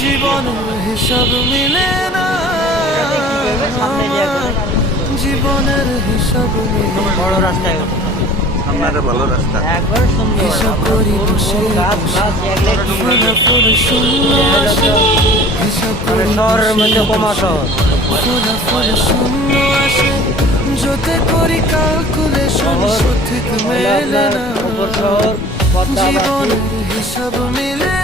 জীবনের হিসাব মিলে না, জীবনের হিসাব মিলে বড় রাস্তায় সামনে ভালো রাস্তা। একবার সুন্দর হিসাব করি বসে গাছ গাছ এগুলো কি ফলাফল শূন্য আসে, হিসাব করি শহরের মধ্যে কমা শহর ফলাফল শূন্য আসে, যতে করি ক্যালকুলেশন সঠিক মেলে না, শহর পদ্মা জীবনের হিসাব মিলে